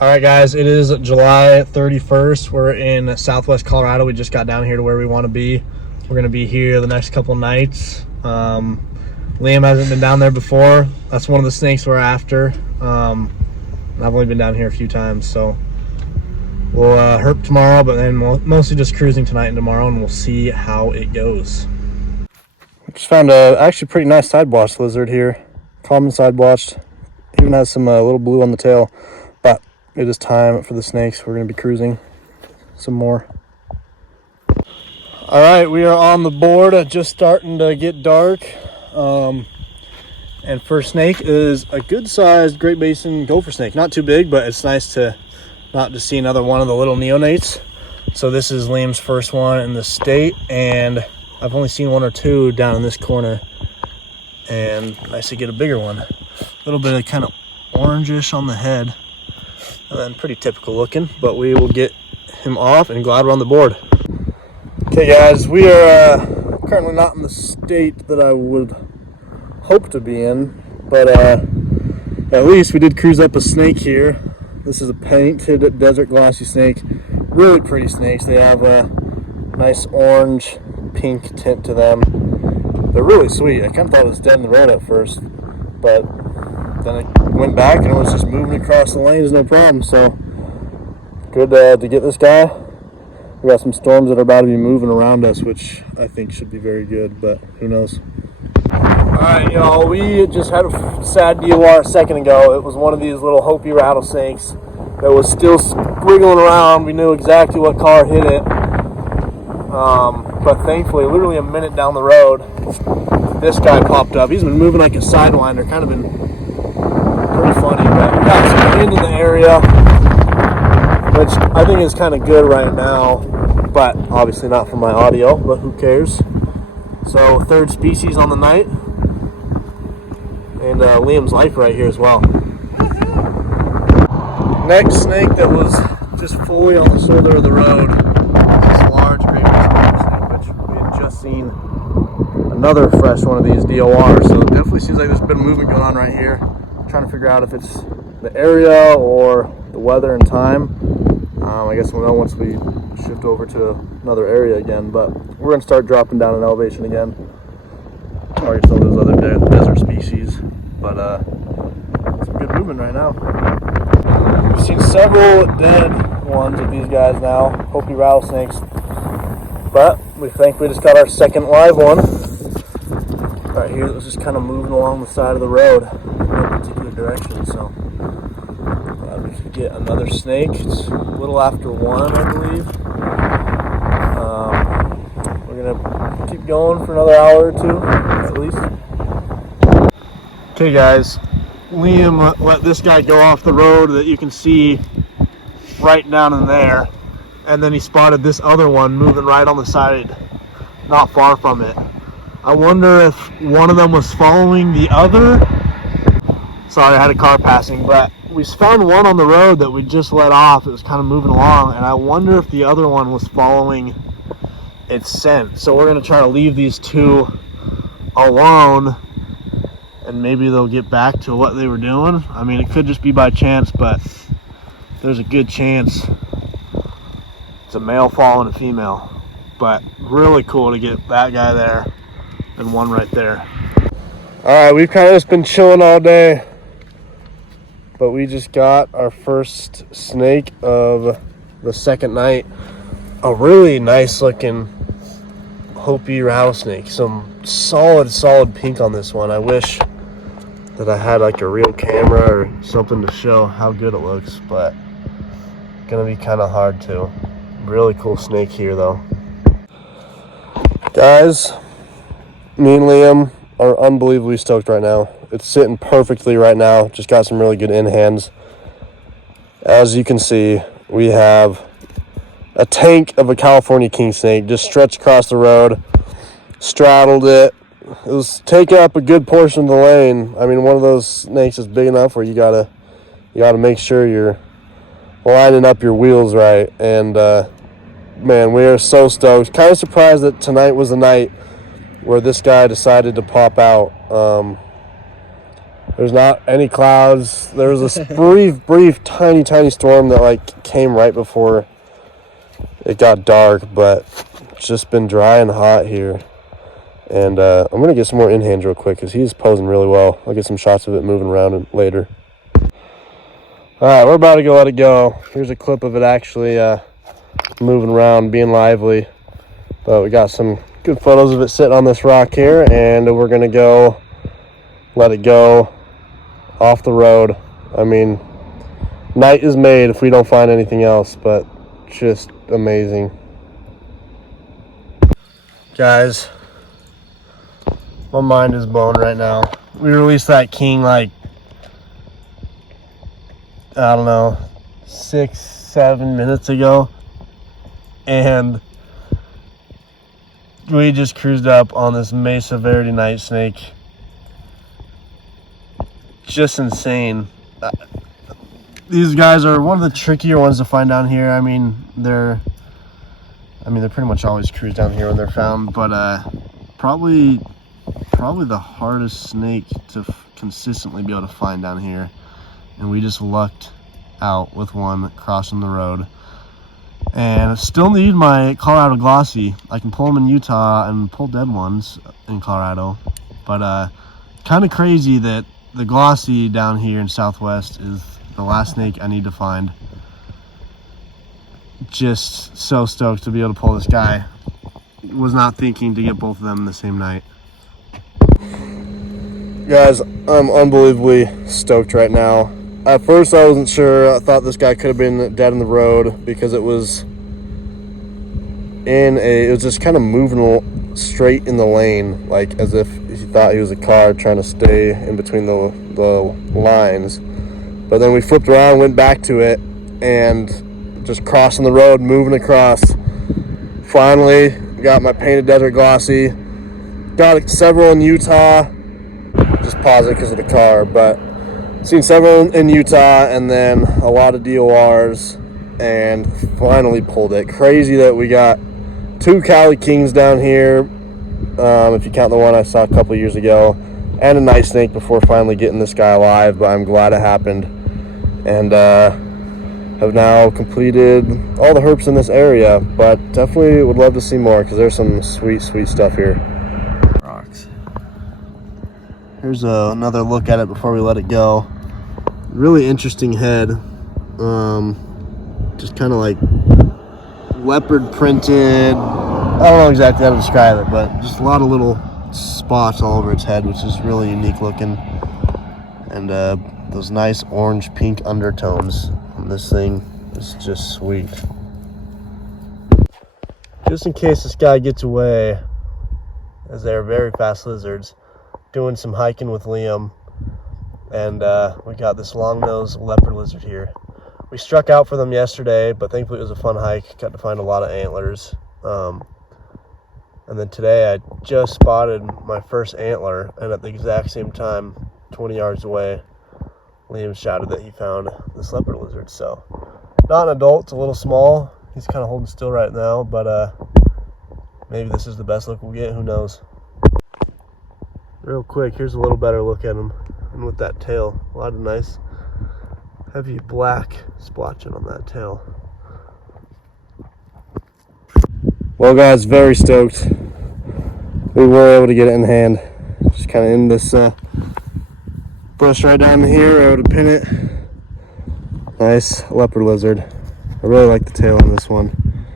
All right, guys, it is July 31st. We're in Southwest Colorado. We just got down here to where we want to be. We're going to be here the next couple nights. Liam hasn't been down there before. That's one of the snakes we're after. I've only been down here a few times, so we'll herp tomorrow, but then we'll mostly just cruising tonight and tomorrow, and we'll see how it goes. Just found a actually pretty nice side-blotched lizard here. Common side-blotched. Even has some little blue on the tail, but it is time for the snakes. We're going to be cruising some more. All right, we are on the board. Just starting to get dark. And first snake is a good-sized Great Basin gopher snake. Not too big, but it's nice to not just see another one of the little neonates. So this is Liam's first one in the state, and I've only seen one or two down in this corner. And nice to get a bigger one. A little bit of kind of orangish on the head. And then pretty typical looking, but we will get him off and glad we're on the board. Okay, guys, we are currently not in the state that I would hope to be in, but at least we did cruise up a snake here. This is a painted desert glossy snake. Really pretty snakes. They have a nice orange pink tint to them. They're really sweet. I kind of thought it was dead in the road at first, but then it went back and it was just moving across the lanes, no problem. So good to get this guy. We got some storms that are about to be moving around us, which I think should be very good, but who knows. All right, y'all, we just had a sad DOR a second ago. It was one of these little Hopi rattlesnakes that was still squiggling around. We knew exactly what car hit it. But thankfully, literally a minute down the road, this guy popped up. He's been moving like a sidewinder, kind of been pretty funny, but we got some wind in the area, which I think is kind of good right now, but obviously not for my audio, but who cares. So third species on the night, and Liam's life right here as well. Next snake that was just fully on the shoulder of the road, this large Great Basin snake, which we had just seen another fresh one of these DORs, so it definitely seems like there's been movement going on right here. I'm trying to figure out if it's the area or the weather and time. I guess we'll know once we shift over to another area again, but we're going to start dropping down in elevation again. Target some of those other desert species, but some good movement right now. We've seen several dead ones of these guys now, Hopi rattlesnakes, but we think we just got our second live one right here that was just kind of moving along the side of the road in no particular direction, so glad we could get another snake. It's a little after 1, I believe. We're gonna keep going for another hour or two at least. Okay, guys, Liam let this guy go off the road that you can see right down in there, and then he spotted this other one moving right on the side not far from it. I wonder if one of them was following the other. Sorry, I had a car passing, but we found one on the road that we just let off. It was kind of moving along, and I wonder if the other one was following its scent. So we're going to try to leave these two alone, and maybe they'll get back to what they were doing. I mean, it could just be by chance, but there's a good chance it's a male following a female. But really cool to get that guy there and one right there. All right, we've kind of just been chilling all day, but we just got our first snake of the second night. A really nice looking Hopi rattlesnake. Some solid pink on this one. I wish that I had like a real camera or something to show how good it looks, but gonna be kind of hard to. Really cool snake here though. Guys, me and Liam are unbelievably stoked right now. It's sitting perfectly right now. Just got some really good in hands. As you can see, we have a tank of a California king snake just stretched across the road, straddled it. It was taking up a good portion of the lane. I mean, one of those snakes is big enough where you gotta make sure you're lining up your wheels right. And man, we are so stoked. Kind of surprised that tonight was the night where this guy decided to pop out. There's not any clouds. There was this brief, tiny storm that like came right before it got dark, but it's just been dry and hot here. And I'm going to get some more in hand real quick because he's posing really well. I'll get some shots of it moving around later. All right, we're about to go let it go. Here's a clip of it actually moving around, being lively. But we got some good photos of it sitting on this rock here, and we're going to go let it go off the road. I mean, night is made if we don't find anything else, but just amazing. Guys, my mind is blown right now. We released that king like, I don't know, 6-7 minutes ago, and we just cruised up on this Mesa Verde night snake. Just insane. These guys are one of the trickier ones to find down here. I mean, they're pretty much always cruise down here when they're found, but probably the hardest snake to consistently be able to find down here. And we just lucked out with one crossing the road. And I still need my Colorado Glossy. I can pull them in Utah and pull dead ones in Colorado, but kind of crazy that the Glossy down here in Southwest is the last snake I need to find. Just so stoked to be able to pull this guy. Was not thinking to get both of them the same night. Guys, I'm unbelievably stoked right now. At first I wasn't sure. I thought this guy could have been dead in the road because it was just kind of moving straight in the lane, like as if he thought he was a car trying to stay in between the lines. But then we flipped around, went back to it, and just crossing the road, moving across. Finally got my Painted Desert Glossy. Got several in Utah. Just pause it because of the car, but seen several in Utah and then a lot of DORs, and finally pulled it. Crazy that we got 2 Cali Kings down here, if you count the one I saw a couple years ago, and a night snake before finally getting this guy alive. But I'm glad it happened, and have now completed all the herps in this area, but definitely would love to see more because there's some sweet stuff here. Rocks. Here's another look at it before we let it go. Really interesting head. Just kind of like leopard printed. I don't know exactly how to describe it, but just a lot of little spots all over its head, which is really unique looking. And those nice orange pink undertones on this thing is just sweet. Just in case this guy gets away, as they're very fast lizards, doing some hiking with Liam, and we got this long-nosed leopard lizard here. We struck out for them yesterday, but thankfully it was a fun hike. Got to find a lot of antlers. And then today I just spotted my first antler, and at the exact same time, 20 yards away, Liam shouted that he found this leopard lizard. So, not an adult, it's a little small. He's kind of holding still right now, but maybe this is the best look we'll get, who knows. Real quick, here's a little better look at him. And with that tail, a lot of nice heavy black splotching on that tail. Well guys, very stoked. We were able to get it in hand. Just kind of in this bush right down here, able to pin it. Nice leopard lizard. I really like the tail on this one,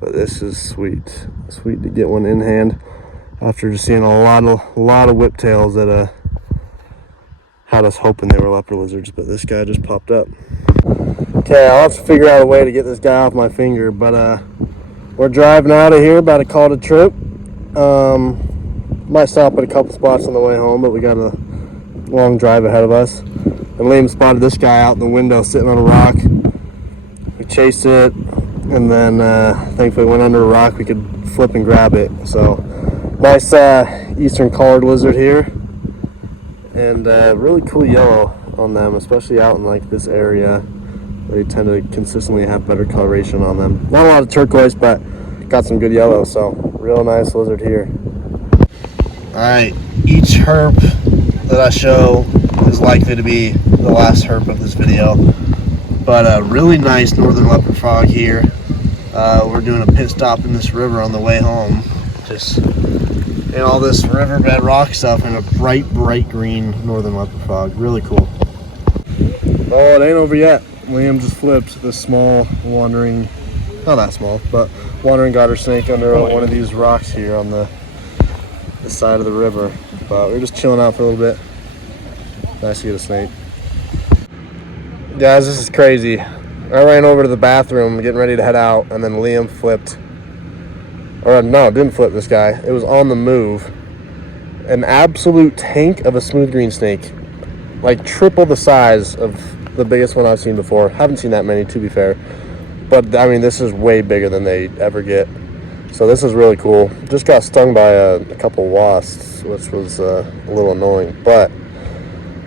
but this is sweet. Sweet to get one in hand after just seeing a lot of whiptails that had us hoping they were leopard lizards, but this guy just popped up. Okay, I'll have to figure out a way to get this guy off my finger, but we're driving out of here, about to call it a trip. Might stop at a couple spots on the way home, but we got a long drive ahead of us. And Liam spotted this guy out in the window sitting on a rock. We chased it, and then thankfully went under a rock. We could flip and grab it. So nice eastern collared lizard here, and really cool yellow on them, especially out in like this area. They tend to consistently have better coloration on them. Not a lot of turquoise, but got some good yellow. So real nice lizard here. All right, each herp that I show is likely to be the last herp of this video. But a really nice northern leopard frog here. We're doing a pit stop in this river on the way home. Just in all this riverbed rock stuff, and a bright green northern leopard frog. Really cool. Oh, it ain't over yet. Liam just flipped this small wandering, not that small, but wandering garter snake under one of these rocks here on the side of the river. But we're just chilling out for a little bit. Nice to get a snake. Guys, this is crazy. I ran over to the bathroom getting ready to head out, and then Liam flipped. Or no, didn't flip this guy. It was on the move. An absolute tank of a smooth green snake. Like triple the size of the biggest one I've seen before. Haven't seen that many, to be fair. But, I mean, this is way bigger than they ever get. So this is really cool. Just got stung by a couple wasps, which was a little annoying. But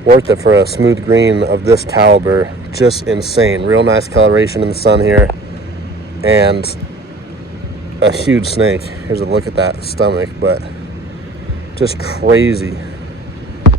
worth it for a smooth green of this caliber. Just insane. Real nice coloration in the sun here. And a huge snake. Here's a look at that stomach, but just crazy.